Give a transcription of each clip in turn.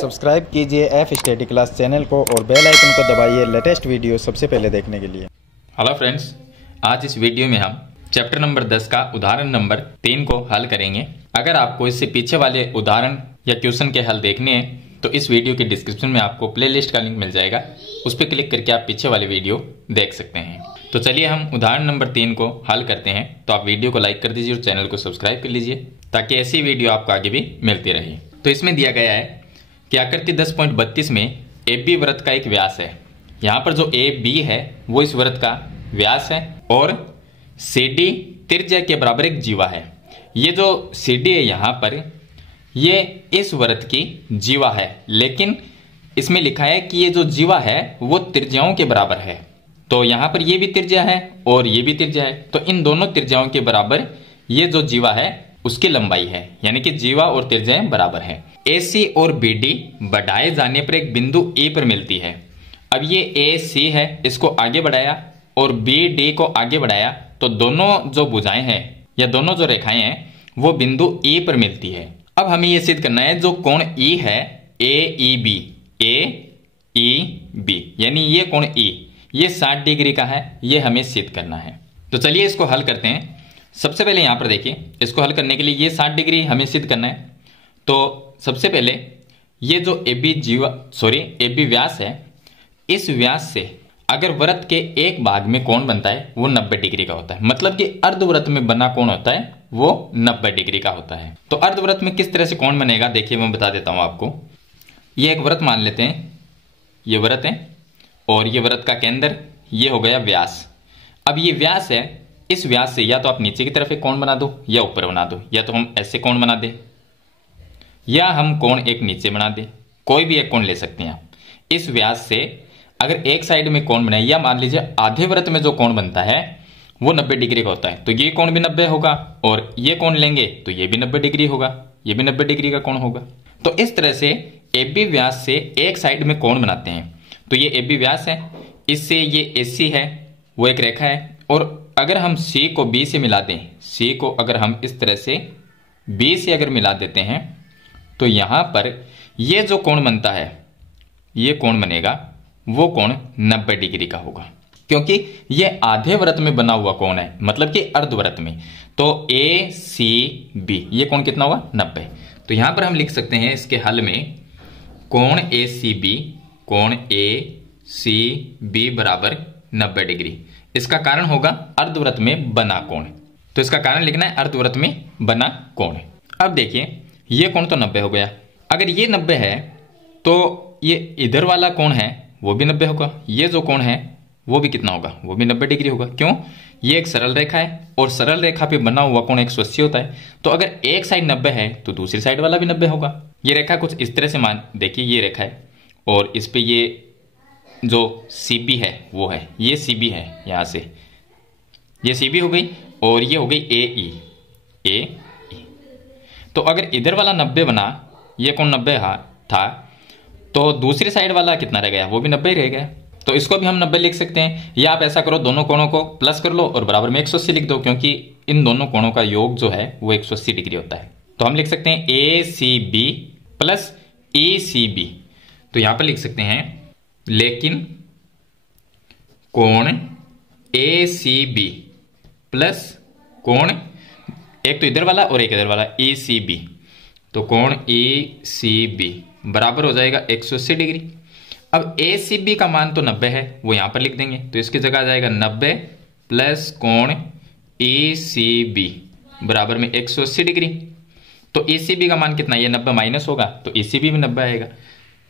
Subscribe कीजिए F study class channel को और बेल आइकन को दबाइए लेटेस्ट वीडियो सबसे पहले देखने के लिए। हेलो फ्रेंड्स, आज इस वीडियो में हम चैप्टर नंबर 10 का उदाहरण नंबर 3 को हल करेंगे। अगर आपको इससे पीछे वाले उदाहरण या क्वेश्चन के हल देखने हैं तो इस वीडियो के डिस्क्रिप्शन में आपको प्लेलिस्ट का लिंक मिल जाएगा, उस पर क्लिक करके आप पीछे वाले वीडियो देख सकते हैं। तो चलिए हम उदाहरण नंबर 3 को हल करते हैं। तो आप वीडियो को लाइक कर दीजिए और चैनल को सब्सक्राइब कर लीजिए ताकि ऐसी वीडियो आपको आगे भी मिलती रहे। तो इसमें दिया गया है कि आकृति 10.32 में AB वृत्त का एक व्यास है। यहाँ पर जो AB है वो इस वृत्त का व्यास है और CD त्रिज्या के बराबर एक जीवा है। ये जो CD है यहाँ पर ये इस वृत्त की जीवा है, लेकिन इसमें लिखा है कि ये जो जीवा है वो त्रिज्याओं के बराबर है। तो यहाँ पर ये भी त्रिज्या है और ये भी त्रिज्या है, तो इन दोनों त्रिज्याओं के बराबर ये जो जीवा है उसकी लंबाई है, यानी कि जीवा और त्रिज्याएं बराबर है। AC और BD बढ़ाए जाने पर एक बिंदु E पर मिलती है। अब ये AC है, इसको आगे बढ़ाया और BD को आगे बढ़ाया तो दोनों जो भुजाएं हैं या दोनों जो रेखाएं हैं वो बिंदु E पर मिलती है। अब हमें यह सिद्ध करना है जो कोण E है AEB यानी ये कोण E ये 60 डिग्री का है, ये हमें सिद्ध करना है। तो चलिए इसको हल करते हैं। सबसे पहले यहां पर देखिए, इसको हल करने के लिए ये 60 डिग्री हमें सिद्ध करना है। तो सबसे पहले ये जो AB व्यास है, इस व्यास से अगर वृत्त के एक भाग में कोण बनता है वो 90 डिग्री का होता है, मतलब कि अर्धवृत्त में बना कोण होता है वो 90 डिग्री का होता है। तो अर्धवृत्त में किस तरह से कोण बनेगा देखिए, मैं बता देता हूं आपको। ये एक वृत्त मान लेते हैं, ये वृत्त है और ये वृत्त का केंद्र ये हो गया व्यास। अब ये व्यास है, इस व्यास से या तो आप नीचे की तरफ एक कोण बना दो या ऊपर बना दो, या तो हम ऐसे कोण बना दे या हम कोण एक नीचे बना दे, कोई भी एक कोण ले सकते हैं आप। इस व्यास से अगर एक साइड में कोण बनाए या मान लीजिए आधे वृत्त में जो कोण बनता है वो 90 डिग्री का होता है, तो ये कोण भी 90 होगा और ये कोण लेंगे तो ये भी 90 डिग्री होगा, ये भी 90 डिग्री का कोण होगा। तो इस तरह से AB व्यास से एक साइड में कोण बनाते हैं। तो ये AB व्यास है, इससे ये AC है वो एक रेखा है, और अगर हम C को B से मिला दें, C को अगर हम इस तरह से B से अगर मिला देते हैं तो यहां पर ये जो कोण बनता है ये कोण बनेगा वो कोण 90 डिग्री का होगा, क्योंकि ये आधे वृत्त में बना हुआ कोण है, मतलब कि अर्धवृत्त में। तो ACB ये कोण कितना हुआ 90। तो यहां पर हम लिख सकते हैं इसके हल में कोण ACB बराबर 90 डिग्री। इसका कारण होगा अर्धवृत्त में बना कोण, तो इसका कारण लिखना है अर्धवृत्त में बना कोण। अब देखिए ये कोण तो 90 हो गया। अगर ये 90 है तो ये इधर वाला कोण है वो भी 90 होगा, ये जो कोण है वो भी कितना होगा, वो भी 90 डिग्री होगा। क्यों? ये एक सरल रेखा है और सरल रेखा पे बना हुआ कोण 180 होता है, तो अगर एक साइड 90 है तो दूसरी साइड वाला भी 90 होगा। ये रेखा कुछ इस तरह से मान देखिए, ये रेखा है और इस पे ये जो CB है वो है, ये CB है, यहां से ये CB हो गई और ये हो गई AE। तो अगर इधर वाला 90 बना, ये कोण 90 था, तो दूसरी साइड वाला कितना रह गया, वो भी 90 ही रह गया। तो इसको भी हम 90 लिख सकते हैं, या आप ऐसा करो दोनों कोणों को प्लस कर लो और बराबर में 180 लिख दो, क्योंकि इन दोनों कोणों का योग जो है वो 180 डिग्री होता है। तो हम लिख सकते हैं ACB प्लस ECB। तो यहां पर लिख सकते हैं लेकिन कोण ACB प्लस कोण एक तो इधर वाला और एक इधर वाला ECB, तो कोण ECB बराबर हो जाएगा 180 डिग्री। अब ACB का मान तो 90 है, वो यहां पर लिख देंगे, तो इसकी जगह आ जाएगा 90 प्लस कोण ECB बराबर में 180 डिग्री। तो ECB का मान कितना, ये 90 माइनस होगा तो ECB में 90 आएगा,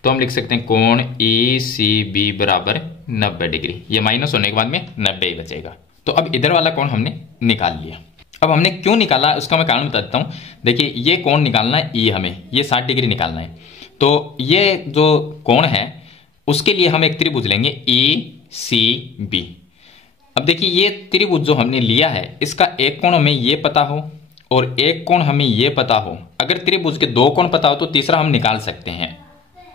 तो हम लिख सकते हैं कोण ECB बराबर 90 डिग्री। ये माइनस होने के बाद में 90 ही बचेगा। तो अब इधर वाला कोण हमने निकाल लिया। अब हमने क्यों निकाला उसका मैं कारण बता देता हूं। देखिए ये कोण निकालना है E, हमें ये 60 डिग्री निकालना है। तो ये जो कोण है उसके लिए हम एक त्रिभुज लेंगे ECB। अब देखिए ये त्रिभुज जो हमने लिया है इसका एक कोण हमें ये पता हो और एक कोण हमें ये पता हो। अगर त्रिभुज के दो कोण पता हो तो तीसरा हम निकाल सकते हैं,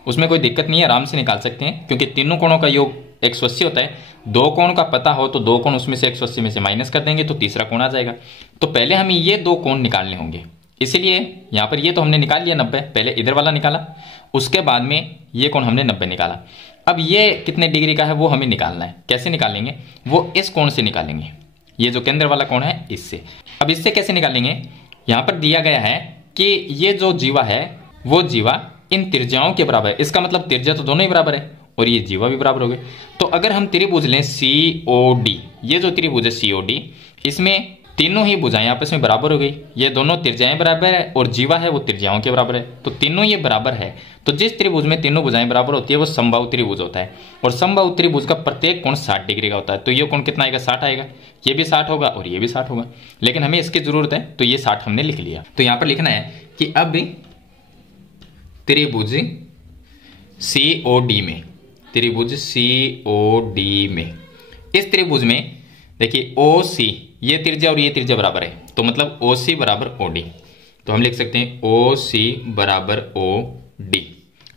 उसमें कोई दिक्कत नहीं है, आराम से निकाल सकते हैं, क्योंकि तीनों कोणों का योग 180 होता है। दो कोण का पता हो तो दो कोण उसमें से 180 में से माइनस कर देंगे तो तीसरा कोण आ जाएगा। तो पहले हमें ये दो कोण निकालने होंगे, इसीलिए यहां पर ये तो हमने निकाल लिया 90, पहले इधर वाला निकाला, उसके बाद में ये कोण हमने 90 निकाला। अब ये कितने डिग्री का है वो हमें निकालना है। कैसे निकालेंगे? वो इस कोण से निकालेंगे, ये जो केंद्र वाला कोण है इससे। अब इससे कैसे निकालेंगे? यहां पर दिया गया है कि ये जो जीवा है वो जीवा इन त्रिज्याओं के बराबर है। इसका मतलब त्रिज्या तो दोनों ही बराबर है और ये जीवा भी बराबर हो गए। तो अगर हम त्रिभुज लें COD, ये जो त्रिभुज है COD, इसमें तीनों ही भुजाएं आपस में बराबर हो गई। ये दोनों त्रिज्याएं बराबर है और जीवा है वो त्रिज्याओं के बराबर है, तो तीनों ये बराबर है। तो जिस त्रिभुज में तीनों भुजाएं बराबर होती है वो समबाहु त्रिभुज होता है, और समबाहु त्रिभुज का प्रत्येक कोण 60 डिग्री का होता है। तो ये कोण कितना आएगा? 60 आएगा। ये भी 60 होगा और ये भी 60 होगा, लेकिन हमें इसकी जरूरत है तो ये 60 हमने लिख लिया। तो यहां पर लिखना है कि अब त्रिभुज COD में, त्रिभुज COD में, इस त्रिभुज में देखिए OC, ये त्रिज्या और ये त्रिज्या बराबर है, तो मतलब OC बराबर OD। तो हम लिख सकते हैं OC बराबर OD।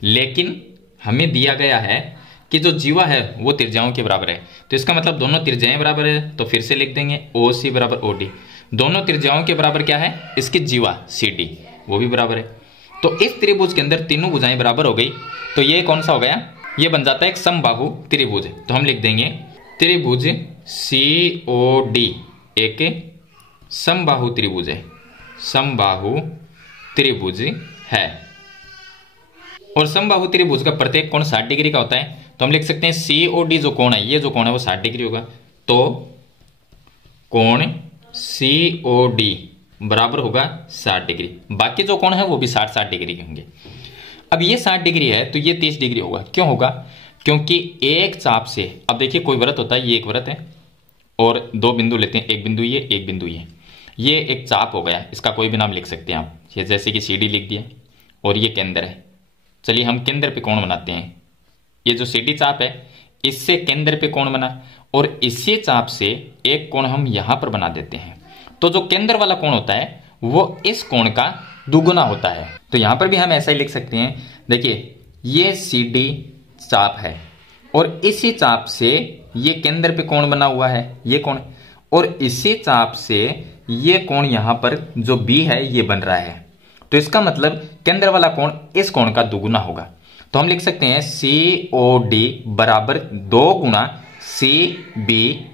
लेकिन हमें दिया गया है कि जो जीवा है वो त्रिज्याओं के बराबर है, तो इसका मतलब दोनों त्रिज्याएं बराबर है। तो फिर से लिख देंगे OC बराबर OD। दोनों त्रिज्याओं के बराबर क्या है? इसकी जीवा CD वो भी बराबर है। तो इस त्रिभुज के अंदर तीनों भुजाएं बराबर हो गई, तो ये कौन सा हो गया? ये बन जाता है एक समबाहु त्रिभुज। तो हम लिख देंगे त्रिभुज COD एक समबाहु त्रिभुज है, समबाहु त्रिभुज है। और समबाहु त्रिभुज का प्रत्येक कोण 60 डिग्री का होता है। तो हम लिख सकते हैं COD जो कोण है, ये जो कोण है वो 60 डिग्री होगा। तो कोण COD बराबर होगा 60 डिग्री। बाकी जो कोण है वो भी 60 डिग्री के होंगे। अब ये 60 डिग्री है तो ये 30 डिग्री होगा। क्यों होगा? क्योंकि एक चाप से, अब देखिए कोई वृत्त होता है, ये एक वृत्त है और दो बिंदु लेते हैं, एक बिंदु ये, एक बिंदु ये एक चाप हो गया। इसका कोई भी नाम लिख सकते हैं आप, ये जैसे कि CD लिख दिया और ये केंद्र है। चलिए हम केंद्र पे कोण बनाते हैं। ये जो CD चाप है इससे केंद्र पे कोण बना, और इसी चाप से एक कोण हम यहां पर बना देते हैं। तो जो केंद्र वाला कोण होता है वो इस कोण का दुगुना होता है। तो यहां पर भी हम ऐसा ही लिख सकते हैं। देखिए ये CD चाप है और इसी चाप से ये केंद्र पे कोण बना हुआ है, ये कोण, और इसी चाप से ये कोण यहां पर जो B है ये बन रहा है। तो इसका मतलब केंद्र वाला कोण इस कोण का दुगुना होगा। तो हम लिख सकते हैं COD बराबर 2 गुणा CBE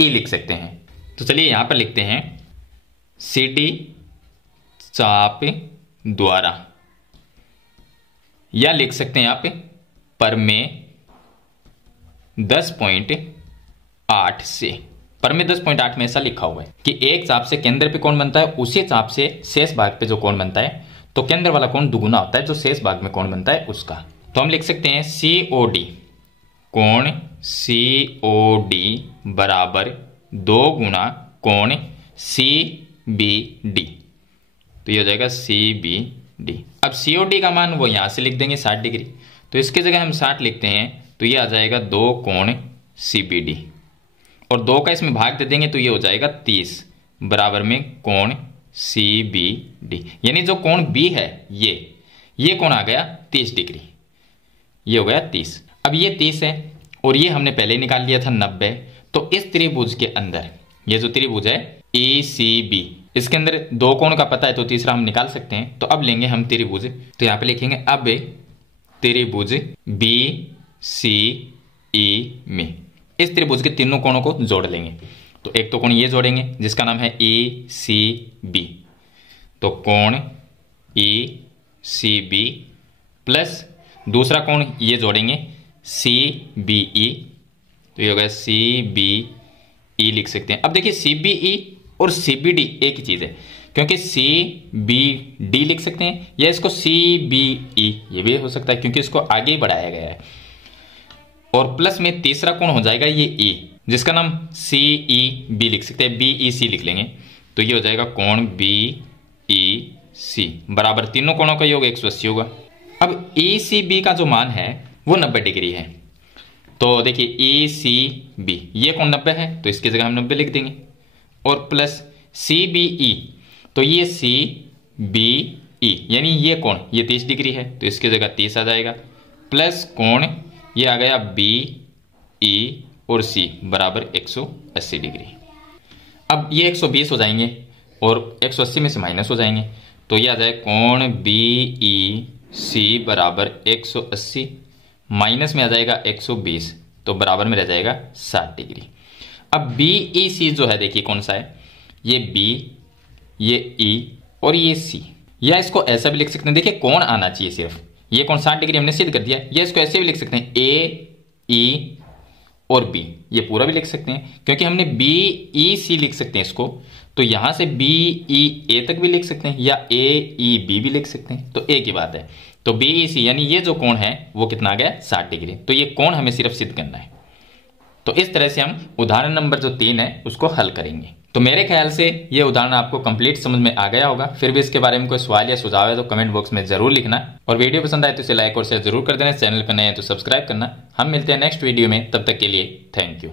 लिख सकते हैं। तो चलिए यहां पर लिखते हैं CD चाप द्वारा, या लिख सकते हैं आप परमेय 10.8 से। परमेय 10.8 में ऐसा लिखा हुआ है कि एक चाप से केंद्र पे कोण बनता है, उसी चाप से शेष भाग पे जो कोण बनता है, तो केंद्र वाला कोण दुगुना होता है जो शेष भाग में कोण बनता है उसका। तो हम लिख सकते हैं COD, कोण COD बराबर 2 गुणा कोण CBD। तो ये हो जाएगा CBD। अब COD का मान वो यहां से लिख देंगे 60 डिग्री, तो इसकी जगह हम 60 लिखते हैं, तो ये आ जाएगा 2 कोण CBD, और 2 का इसमें भाग दे देंगे तो ये हो जाएगा 30 बराबर में कोण CBD। यानी जो कोण B है ये कोण आ गया 30 डिग्री, ये हो गया 30। अब ये 30 है और ये हमने पहले निकाल लिया था 90। तो इस त्रिभुज के अंदर ये जो त्रिभुज है ECB, इसके अंदर 2 कोण का पता है तो तीसरा हम निकाल सकते हैं। तो अब लेंगे हम त्रिभुज, तो यहां पे लिखेंगे अब त्रिभुज BCE में इस त्रिभुज के तीनों कोणों को जोड़ लेंगे। तो एक तो कोण ये जोड़ेंगे जिसका नाम है ECB, तो कोण ECB प्लस दूसरा कोण ये जोड़ेंगे CBE, तो ये होगा CBE लिख सकते हैं। अब देखिए CBE और CBD एक ही चीज है, क्योंकि CBD लिख सकते हैं या इसको CBE ये भी हो सकता है क्योंकि इसको आगे बढ़ाया गया है। और प्लस में तीसरा कोण हो जाएगा ये E, जिसका नाम CEB लिख सकते हैं, BEC लिख लेंगे, तो ये हो जाएगा कोण BEC बराबर तीनों कोणों का योग 180 होगा। अब ECB का जो मान है वो 90 डिग्री है। तो देखिए ECB ये कोण 90 है तो इसकी जगह हम 90 लिख देंगे, और प्लस CBE, तो ये CBE यानी ये कोण ये 30 डिग्री है तो इसकी जगह 30 आ जाएगा, प्लस कोण ये आ गया BE और C बराबर 180 डिग्री। अब ये 120 हो जाएंगे और 180 में से माइनस हो जाएंगे, तो ये आ जाए कोण BEC बराबर 180 माइनस में आ जाएगा 120, तो बराबर में रह जाएगा 60 डिग्री। अब BEC जो है देखिए कौन सा है, ये B, ये E और ये C, या इसको ऐसा भी लिख सकते हैं, देखिए कोण आना चाहिए सिर्फ, ये कोण 60 डिग्री हमने सिद्ध कर दिया, या इसको ऐसे भी लिख सकते हैं A, E और B, ये पूरा भी लिख सकते हैं क्योंकि हमने BEC लिख सकते हैं इसको, तो यहां से BEA तक भी लिख सकते हैं या AEB भी लिख सकते हैं, तो एक ही बात है। तो BEC यानी ये जो कोण है वो कितना आ गया 60 डिग्री, तो ये कोण हमें सिर्फ सिद्ध करना है। तो इस तरह से हम उदाहरण नंबर जो 3 है उसको हल करेंगे। तो मेरे ख्याल से ये उदाहरण आपको कंप्लीट समझ में आ गया होगा। फिर भी इसके बारे में कोई सवाल या सुझाव है तो कमेंट बॉक्स में जरूर लिखना, और वीडियो पसंद आए तो इसे लाइक और शेयर जरूर कर देना, चैनल पर नए हैं तो सब्सक्राइब करना। हम मिलते हैं नेक्स्ट वीडियो में, तब तक के लिए थैंक यू।